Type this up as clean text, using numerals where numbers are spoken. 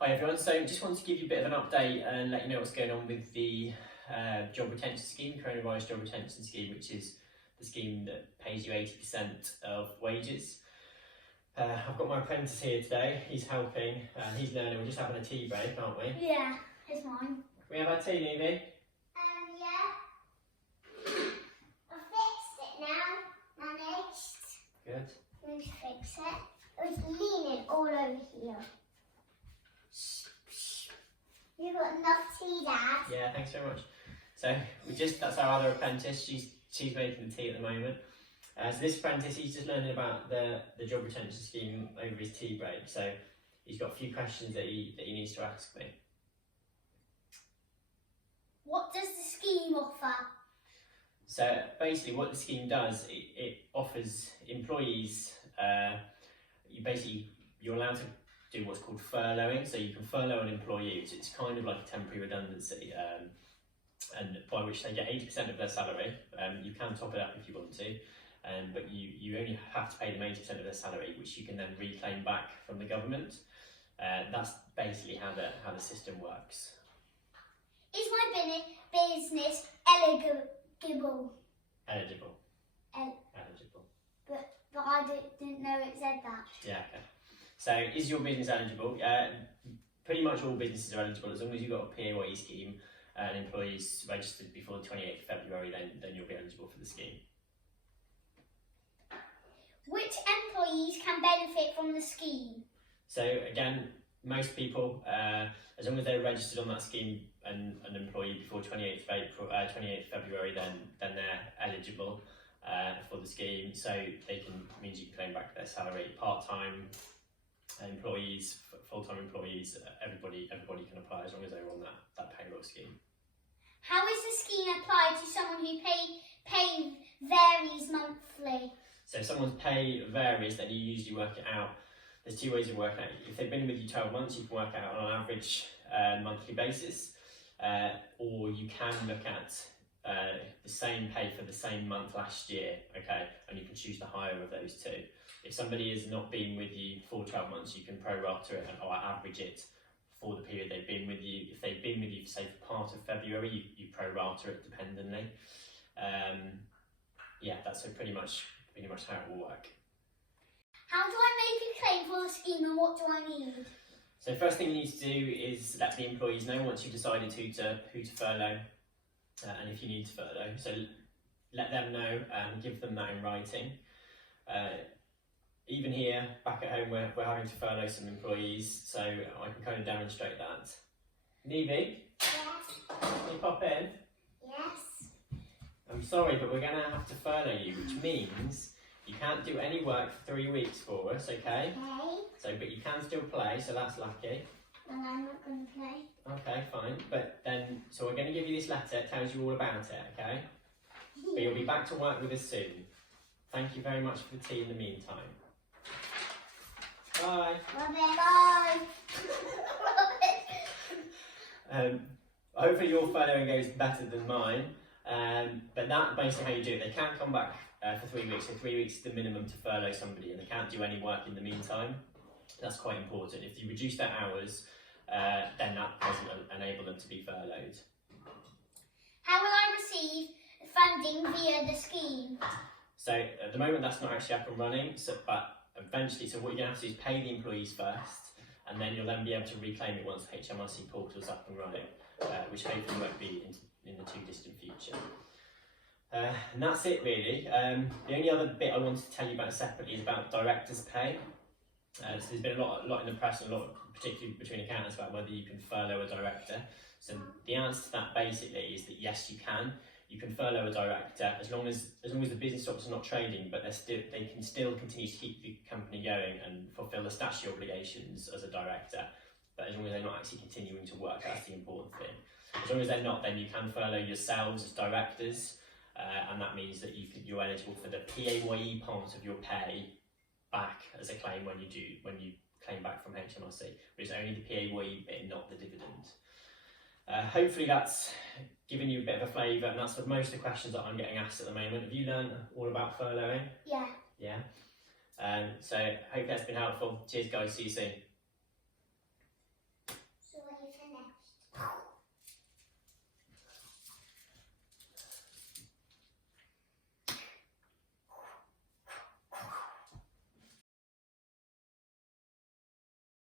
Hi everyone, so just wanted to give you a bit of an update and let you know what's going on with the job retention scheme, coronavirus job retention scheme, which is the scheme that pays you 80% of wages. I've got my apprentice here today, he's helping, he's learning, we're just having a tea break, aren't we? Yeah, it's mine. Can we have our tea, Evie? Yeah. I fixed it now, managed. Good. Let me fix it. It was leaning all over here. You've got enough tea, Dad. Yeah, thanks very much. So that's our other apprentice, she's making the tea at the moment. So this apprentice, he's just learning about the job retention scheme over his tea break. So he's got a few questions that he needs to ask me. What does the scheme offer? So basically what the scheme does, it offers employees, you're allowed to do what's called furloughing. So you can furlough an employee, it's kind of like a temporary redundancy, and by which they get 80% of their salary. You can top it up if you want to, but you only have to pay them 80% of their salary, which you can then reclaim back from the government. That's basically how the system works. Is my business eligible? Eligible. But I didn't know it said that. Yeah, okay. So is your business eligible? Pretty much all businesses are eligible as long as you've got a PAYE scheme and employees registered before the 28th of February, then you'll be eligible for the scheme. Which employees can benefit from the scheme? So again, most people, as long as they're registered on that scheme and an employee before 28th of February, then they're eligible for the scheme. So means you can claim back their salary. Part-time employees, full-time employees, everybody can apply as long as they're on that payroll scheme. How is the scheme applied to someone who pay varies monthly? So if someone's pay varies, then you usually work it out. There's two ways of working out. If they've been with you 12 months, you can work out on an average monthly basis, or you can look at the same pay for the same month last year, okay, and you can choose the higher of those two. If somebody has not been with you for 12 months, you can pro-rata it or average it for the period they've been with you. If they've been with you, say, for part of February, you pro-rata it dependently. Yeah, that's pretty much how it will work. How do I make a claim for the scheme and what do I need? So first thing you need to do is let the employees know once you've decided who to furlough and if you need to furlough. So let them know and give them that in writing. Even here, back at home, we're having to furlough some employees, so I can kind of demonstrate that. Nevie? Yes. Can you pop in? Yes. I'm sorry, but we're going to have to furlough you, which means you can't do any work for 3 weeks for us, okay? Okay. So, but you can still play, so that's lucky. And I'm not going to play. Okay, fine. But then, so we're going to give you this letter, it tells you all about it, okay? But you'll be back to work with us soon. Thank you very much for the tea in the meantime. Bye. Bye. Hopefully your furloughing goes better than mine. But that's basically how you do it. They can't come back for 3 weeks. So 3 weeks is the minimum to furlough somebody, and they can't do any work in the meantime. That's quite important. If you reduce their hours, then that doesn't enable them to be furloughed. How will I receive funding via the scheme? So at the moment that's not actually up and running, but eventually, so what you're going to have to do is pay the employees first, and then you'll then be able to reclaim it once the HMRC portal's up and running, which hopefully won't be in the too distant future. And that's it really. The only other bit I wanted to tell you about separately is about directors' pay. So there's been a lot in the press, and a lot, particularly between accountants, about whether you can furlough a director. So the answer to that basically is that yes, you can. You can furlough a director as long as the business stops not trading, but they can still continue to keep the company going and fulfil the statutory obligations as a director. But as long as they're not actually continuing to work, that's the important thing. As long as they're not, then you can furlough yourselves as directors, and that means that you're eligible for the PAYE part of your pay back as a claim when you claim back from HMRC, but it's only the PAYE bit, not the dividend. Hopefully that's given you a bit of a flavour, and that's for most of the questions that I'm getting asked at the moment. Have you learned all about furloughing? Yeah. Yeah. So hopefully that's been helpful. Cheers guys, see you soon.